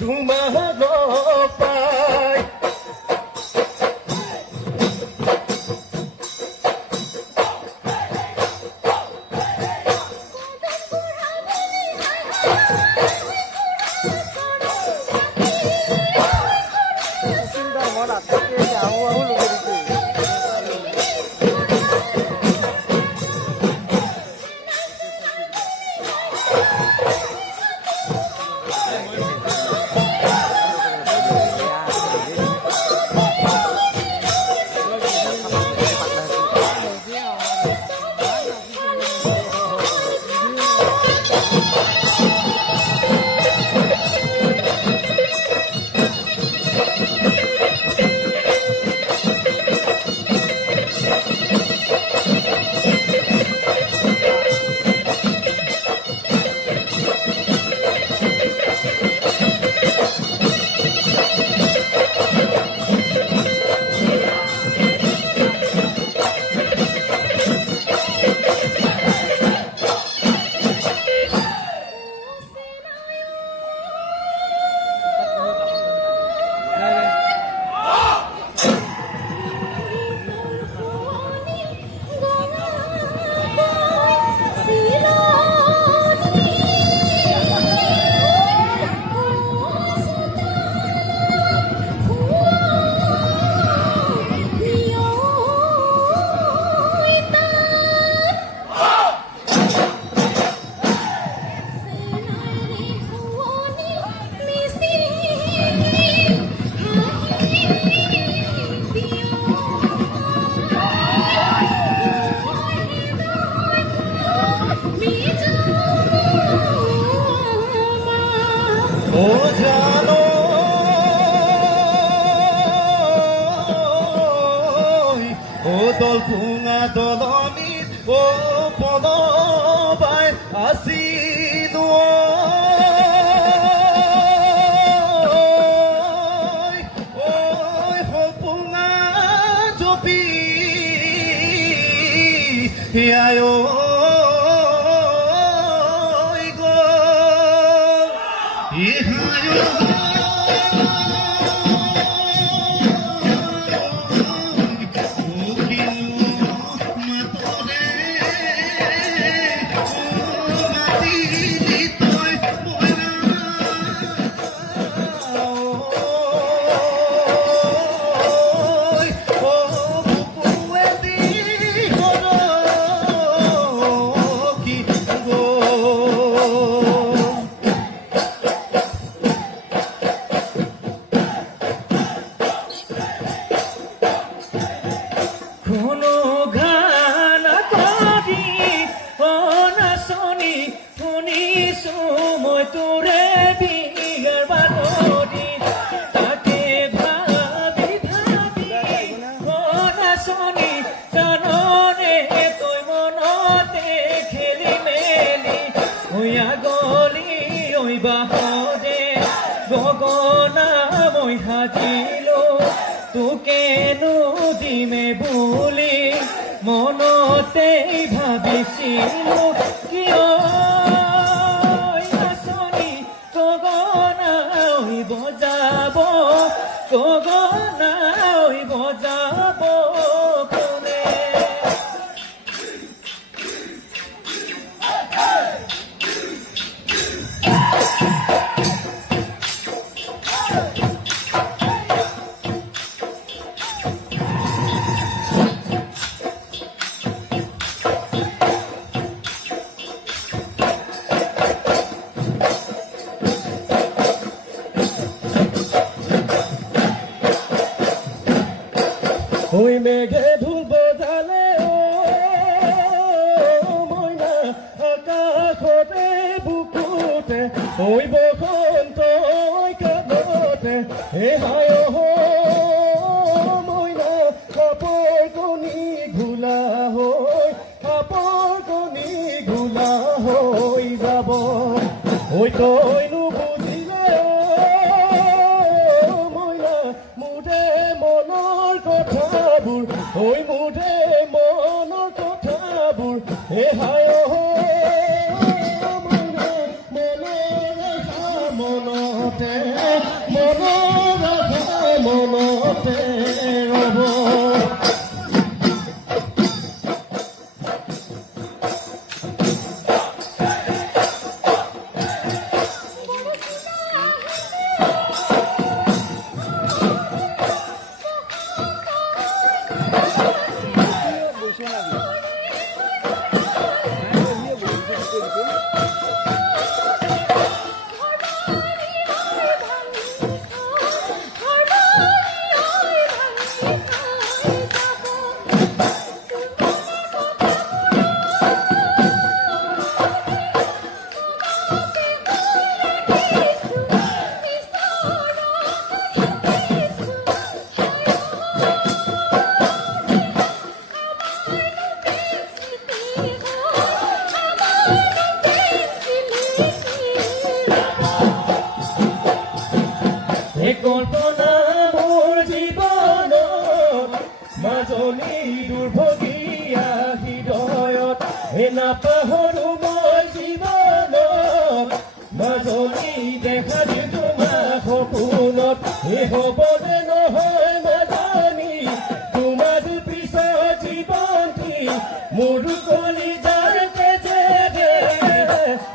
তোমাক লগ পাই দলপুঙা দলনিত ও পদবাই আছিলো ঐ সপুঙা জপি আয় তোকে নদীমে বলি মনতে ভাবিছিলো কিয় নাচনি গগনাই বজাব গগনাই বজাব কোনে ওই মেঘে ঢুল বজালে মইনা আকাশতে বুকুতে ওই বসন্ত কাষতে হে হায় মইনা কাপোৰ কণী ঘোলা হৈ কাপোৰ কণী ঘোলা হৈ যাব ঐ তইনো বুজিলে মইনা মুঠে মনৰ কথাবোৰ ঐ মুঠে মনৰ কথাবোৰ হে হায় মনতে মনতে ৰব মাজনী দুৰ্ভগীয়া হৃদয়ত নাপাহৰো মই জীৱনত মাজনী দেখা দি তোমাৰ সপোনত হ'বনে নহয় মাজনী তোমাৰ পিছত জীৱনটি মোৰ কলিজাৰ তেজেৰে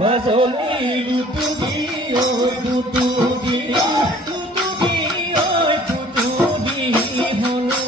মাজনী লুটুকি ঐ লুটুকি লুটুকি ঐ লুটুকি হলো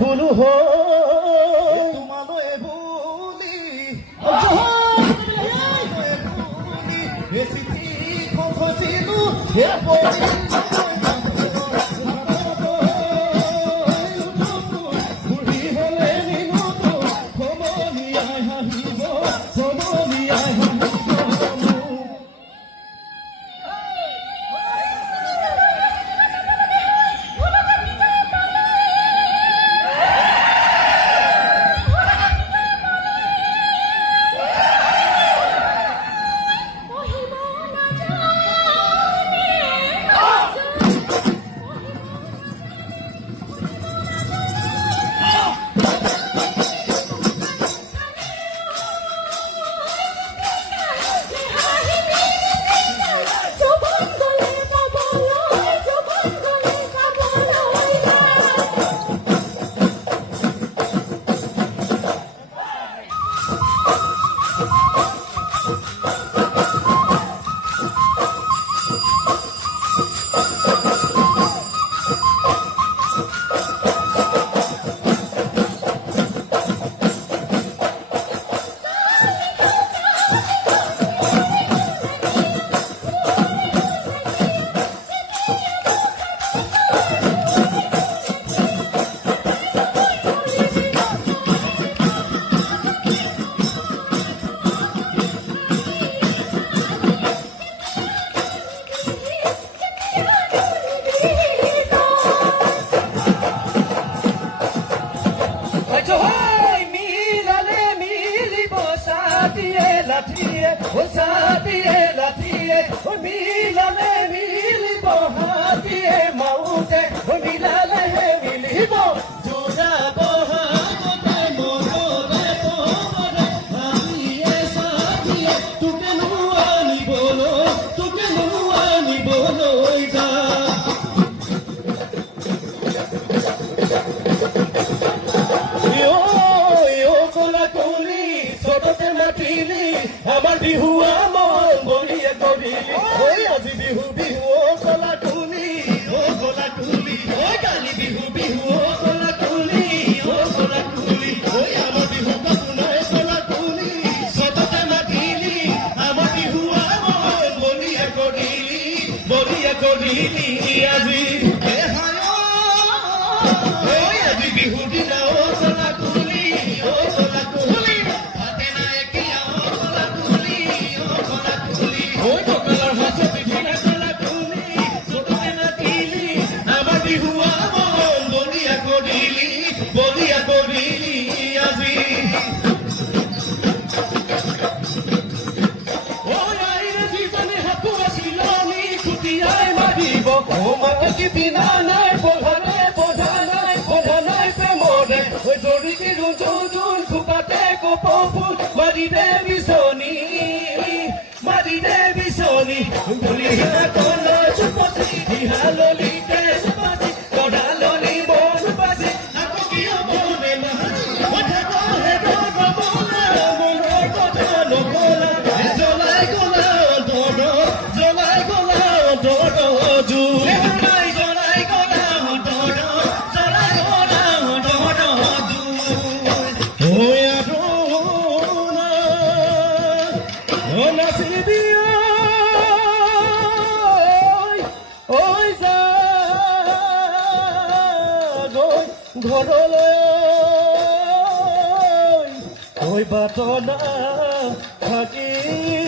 বোলো তোমালৈ বুলি চিঠিখন খচিলো বুঢ়ী হলে নিমতো সমনীয়াই হাঁহিব সমনীয়াই হাঁহিব Satie, হাতীয়ে মিলালে মিলিব হাতীয়ে মাউতে মিলালেহে মিলিব যোৰা বহাগতে মনৰে পৰে হাতীয়ে সাথীয়ে তোকেনো আনিবলৈ যা আমাৰ বিহু আমন বলিয়ে কৰিলি ঐ আজি বিহু বিহু কলা তুলি ঐ কালি বিহু বিহু কলা তুলি ঐ আমাৰ বিহু কাপুনাই কলা তুলি সততে মাতিলি আমাৰ বিহু আমন বলিয়ে কৰিলি আজি ঐ আজি বিহু দিনা কলা তুলি বলিয়া কৰিলি আজি যিজনে হাতোৱা চিলনি খুটিয়াই মাৰিব কি বিনা নাই বধা নাই প্ৰেমৰে জৰিকি ৰুজুন খোপাতে কপফুল মাৰি দে বিচনী বুলি হিয়া কল চুপচি হিয়া ললিতে চুপচি কডালনি বন পাচি আকৌ কিয় মনে মাৰি কথা কহে মনৰ কথা নকলা জ্বলাই গলা ঘৰলৈ বাটনা থাকি